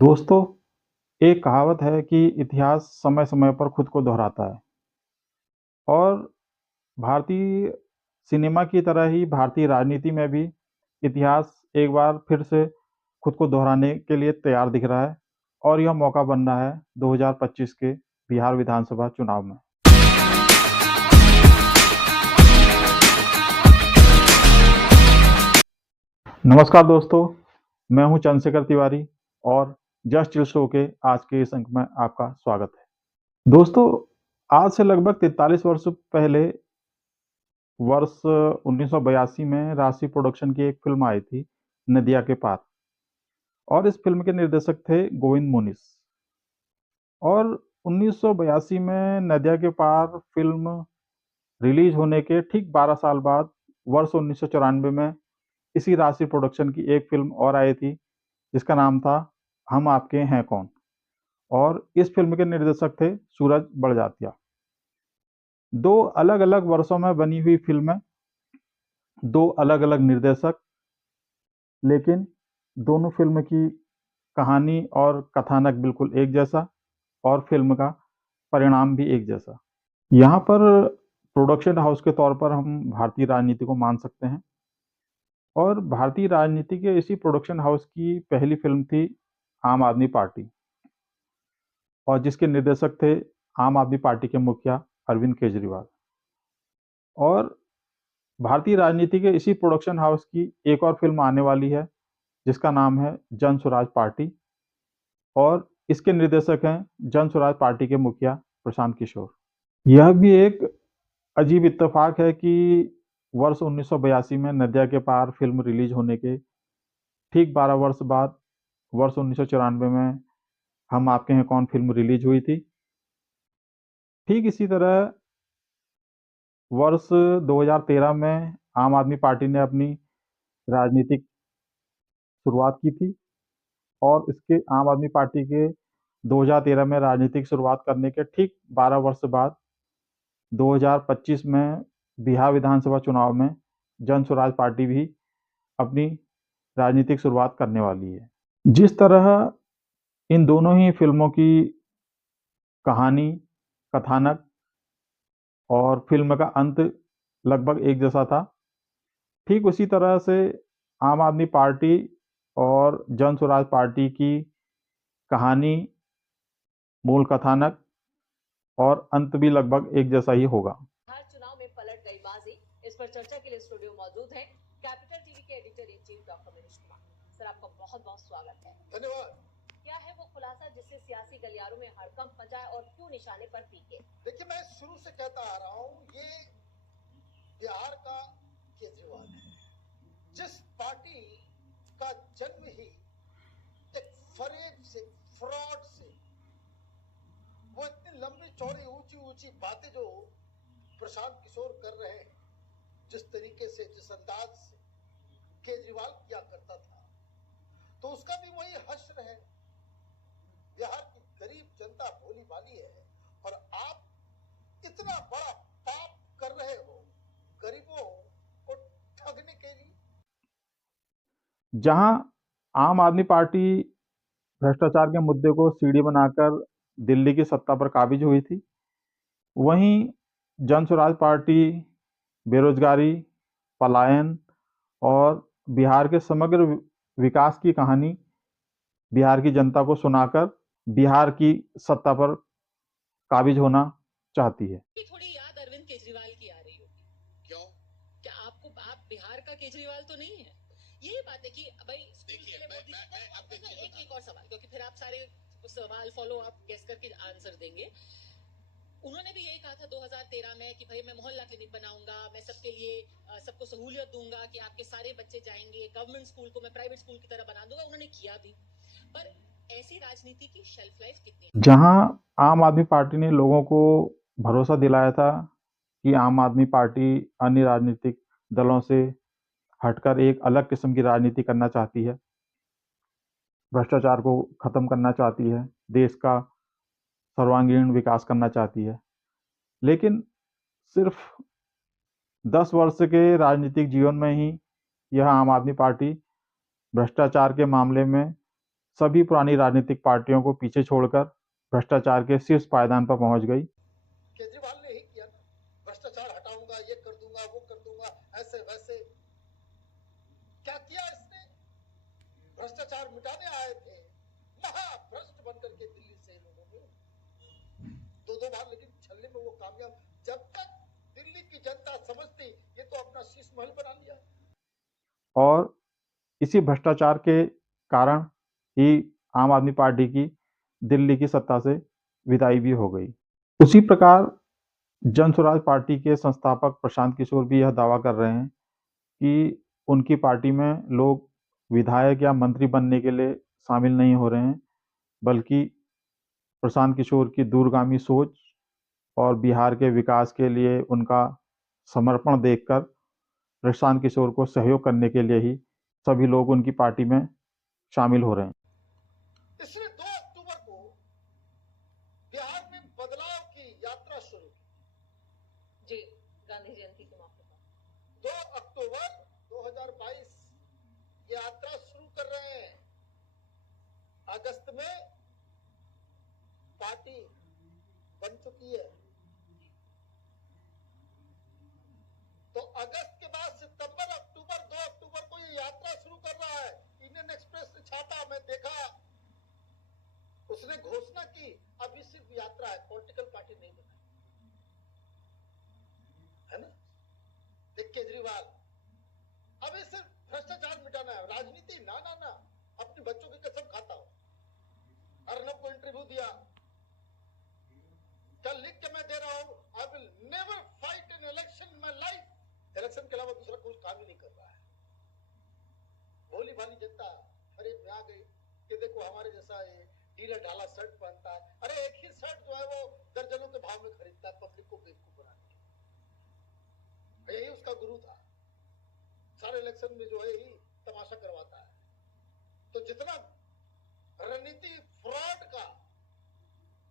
दोस्तों, एक कहावत है कि इतिहास समय-समय पर खुद को दोहराता है और भारतीय सिनेमा की तरह ही भारतीय राजनीति में भी इतिहास एक बार फिर से खुद को दोहराने के लिए तैयार दिख रहा है और यह मौका बन रहा है 2025 के बिहार विधानसभा चुनाव में। नमस्कार दोस्तों, मैं हूं चंद्रशेखर तिवारी और जस्ट चिल शो के आज के इस अंक में आपका स्वागत है। दोस्तों, आज से लगभग 43 वर्ष पहले वर्ष 1982 में राशि प्रोडक्शन की एक फ़िल्म आई थी, नदिया के पार। और इस फ़िल्म के निर्देशक थे गोविंद मुनीस। और 1982 में नदिया के पार फ़िल्म रिलीज़ होने के ठीक 12 साल बाद वर्ष 1994 में इसी राशि प्रोडक्शन की एक फ़िल्म और आई थी, जिसका नाम था हम आपके हैं कौन? और इस फ़िल्म के निर्देशक थे सूरज बड़जात्या। 2 अलग-अलग वर्षों में बनी हुई फ़िल्में, 2 अलग-अलग निर्देशक, लेकिन दोनों फ़िल्म की कहानी और कथानक बिल्कुल एक जैसा और फ़िल्म का परिणाम भी एक जैसा। यहाँ पर प्रोडक्शन हाउस के तौर पर हम भारतीय राजनीति को मान सकते हैं और भारतीय राजनीति के इसी प्रोडक्शन हाउस की पहली फ़िल्म थी आम आदमी पार्टी और जिसके निर्देशक थे आम आदमी पार्टी के मुखिया अरविंद केजरीवाल। और भारतीय राजनीति के इसी प्रोडक्शन हाउस की एक और फ़िल्म आने वाली है, जिसका नाम है जन स्वराज पार्टी और इसके निर्देशक हैं जन स्वराज पार्टी के मुखिया प्रशांत किशोर। यह भी एक अजीब इत्तेफ़ाक है कि वर्ष 1982 में नदिया के पार फ़िल्म रिलीज़ होने के ठीक 12 वर्ष बाद वर्ष 1994 में हम आपके हैं कौन फ़िल्म रिलीज़ हुई थी। ठीक इसी तरह वर्ष 2013 में आम आदमी पार्टी ने अपनी राजनीतिक शुरुआत की थी और इसके आम आदमी पार्टी के 2013 में राजनीतिक शुरुआत करने के ठीक 12 वर्ष बाद 2025 में बिहार विधानसभा चुनाव में जन स्वराज पार्टी भी अपनी राजनीतिक शुरुआत करने वाली है। जिस तरह इन दोनों ही फ़िल्मों की कहानी, कथानक और फ़िल्म का अंत लगभग एक जैसा था, ठीक उसी तरह से आम आदमी पार्टी और जन स्वराज पार्टी की कहानी, मूल कथानक और अंत भी लगभग एक जैसा ही होगा। बिहार चुनाव में पलट गई बाजी। इस पर चर्चा के लिए स्टूडियो मौजूद हैं कैपिटल टीवी के editor in chief doctor Manish Kumar. Sir, आपका बहुत बहुत स्वागत है। धन्यवाद। क्या है वो खुलासा जिससे सियासी गलियारों में हड़कंप मचा और क्यों निशाने पर पीके? देखिए, मैं शुरू से कहता आ रहा हूं, ये बिहार का केजरीवाल है, जिस पार्टी का जन्म ही एक फरेब से, फ्रॉड से, वो इतनी लंबी चौड़ी ऊंची ऊंची बातें जो प्रशांत किशोर कर रहे हैं, जिस तरीके से, जिस अंदाज से केजरीवाल किया करता था, तो उसका भी वही हश्र है। बिहार की गरीब जनता भोली भाली है और आप इतना बड़ा पाप कर रहे हो गरीबों को ठगने के लिए। जहां आम आदमी पार्टी भ्रष्टाचार के मुद्दे को सीढ़ी बनाकर दिल्ली की सत्ता पर काबिज हुई थी, वहीं जन स्वराज पार्टी बेरोजगारी, पलायन और बिहार के समग्र विकास की कहानी बिहार की जनता को सुनाकर बिहार की सत्ता पर काबिज होना चाहती है। थोड़ी याद अरविंद केजरीवाल की आ रही होगी। क्यों? क्या आपको, आप बिहार का केजरीवाल तो नहीं है? यही बात है कि भाई देखिए, एक और सवाल, क्योंकि फिर आप सारे सवाल फॉलो अप गेस करके आंसर देंगे। उन्होंने भी यही कहा था 2013 में कि भाई मैं मोहल्ला क्लिनिक बनाऊंगा, मैं सबके लिए सबको सहूलियत दूंगा कि आपके सारे बच्चे जाएंगे गवर्नमेंट स्कूल को मैं प्राइवेट स्कूल की तरह बना दूंगा। उन्होंने किया भी, पर ऐसी राजनीति की शेल्फ लाइफ कितनी है? जहां आम आदमी पार्टी ने लोगों को भरोसा दिलाया था कि आम आदमी पार्टी अन्य राजनीतिक दलों से हटकर एक अलग किस्म की राजनीति करना चाहती है, भ्रष्टाचार को खत्म करना चाहती है, देश का सर्वांगीण विकास करना चाहती है, लेकिन सिर्फ 10 वर्ष के राजनीतिक जीवन में ही यह आम आदमी पार्टी भ्रष्टाचार के मामले में सभी पुरानी राजनीतिक पार्टियों को पीछे छोड़कर भ्रष्टाचार के शीर्ष पायदान पर पहुंच गई। केजरीवाल ने ही किया ना, भ्रष्टाचार हटाऊंगा, ये कर दूंगा, वो कर दूंगा, ऐसे वैसे। क्या किया इसने? भ्रष्टाचार मिटाने आए थे, महाभ्रष्ट बनकर के दिल्ली से इन्होंने दो बार, लेकिन छलने में वो कामयाब। जब तक दिल्ली की जनता समझती ये तो अपना शीश महल बना लिया। और इसी भ्रष्टाचार के कारण ही आम आदमी पार्टी की दिल्ली की सत्ता से विदाई भी हो गई। उसी प्रकार जन स्वराज पार्टी के संस्थापक प्रशांत किशोर भी यह दावा कर रहे हैं कि उनकी पार्टी में लोग विधायक या मंत्री बनने के लिए शामिल नहीं हो रहे हैं, बल्कि प्रशांत किशोर की दूरगामी सोच और बिहार के विकास के लिए उनका समर्पण देखकर प्रशांत किशोर को सहयोग करने के लिए ही सभी लोग उनकी पार्टी में शामिल हो रहे हैं। इसलिए 2 अक्टूबर को बिहार में बदलाव की यात्रा शुरू की। जी, गांधी जयंती के मौके पर 2 अक्टूबर 2022 यात्रा शुरू कर रहे हैं। अगस्त में पार्टी बन चुकी है, तो अगस्त के बाद सितंबर, अक्टूबर, 2 अक्टूबर को ये यात्रा शुरू कर रहा है। इंडियन एक्सप्रेस ने छापा, मैं देखा, उसने घोषणा की अभी सिर्फ यात्रा है, पॉलिटिकल पार्टी नहीं बनाई है ना। देख केजरीवाल, अभी सिर्फ भ्रष्टाचार मिटाना है, राजनीति ना ना ना। अपने बच्चों की कसम खाता हूं, अर्नब को इंटरव्यू दिया, कल लिख के मैं दे रहा हूं, I will never fight an election in my life. Election के अलावा दूसरा कुछ काम ही नहीं कर रहा है। भोली भाली जनता खरीद में आ गई कि देखो हमारे जैसा ये ढीला ढाला शर्ट पहनता है। अरे एक ही शर्ट जो है वो दर्जनों के भाव में खरीदता है पब्लिक को बेवकूफ बनाने के लिए। यही उसका गुरु था, सारे इलेक्शन में जो है यही तमाशा करवाता है। तो जितना रणनीति फ्रॉड का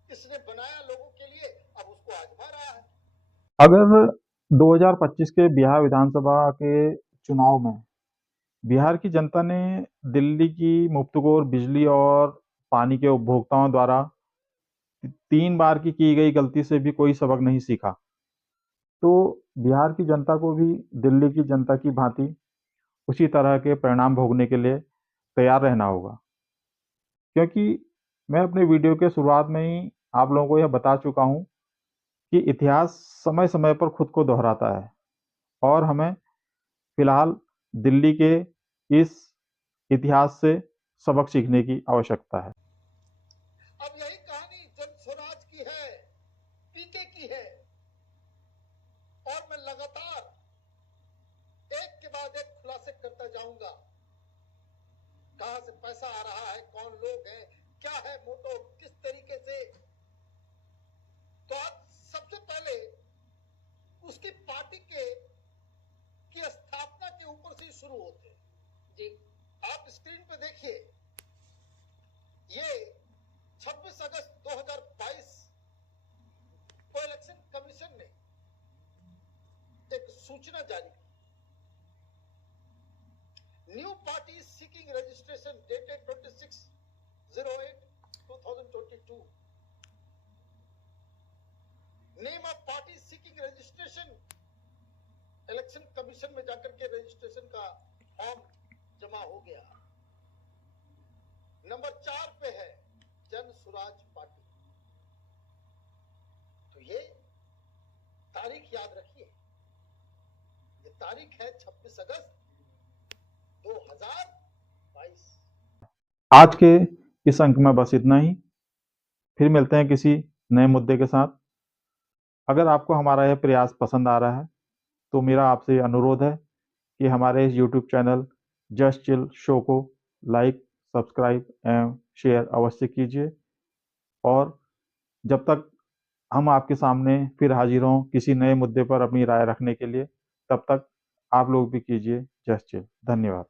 इसने बनाया लोगों के लिए, अब उसको आजमा रहा है। अगर 2025 के बिहार विधानसभा के चुनाव में बिहार की जनता ने दिल्ली की मुफ्तखोर बिजली और पानी के उपभोक्ताओं द्वारा 3 बार की गई गलती से भी कोई सबक नहीं सीखा, तो बिहार की जनता को भी दिल्ली की जनता की भांति उसी तरह के परिणाम भोगने के लिए तैयार रहना होगा। क्योंकि मैं अपने वीडियो के शुरुआत में ही आप लोगों को यह बता चुका हूं कि इतिहास समय समय पर खुद को दोहराता है और हमें फिलहाल दिल्ली के इस इतिहास से सबक सीखने की आवश्यकता है। अब यही कहानी जन स्वराज की है, पीके की है, और मैं लगातार एक के बाद एक खुलासे करता जाऊंगा। कहां से पैसा आ रहा है, कौन लोग हैं, क्या है मोटो, किस तरीके से। तो आप सबसे पहले उसकी पार्टी की स्थापना के ऊपर से शुरू होते हैं। जी, आप स्क्रीन पे देखिए, ये 26 अगस्त 2022 को इलेक्शन कमीशन ने एक सूचना जारी की। New party seeking registration dated 26/08/2022। Name of party seeking registration. Election commission में जाकर के रजिस्ट्रेशन का फॉर्म जमा हो गया। नंबर 4 पे है जन स्वराज पार्टी। तो ये तारीख याद रखिए, ये तारीख है 26 अगस्त 2022। आज के इस अंक में बस इतना ही। फिर मिलते हैं किसी नए मुद्दे के साथ। अगर आपको हमारा यह प्रयास पसंद आ रहा है तो मेरा आपसे अनुरोध है कि हमारे इस YouTube channel just chill show को लाइक, सब्सक्राइब एवं शेयर अवश्य कीजिए। और जब तक हम आपके सामने फिर हाजिर हों किसी नए मुद्दे पर अपनी राय रखने के लिए, तब तक आप लोग भी कीजिए जस्ट चिल। धन्यवाद।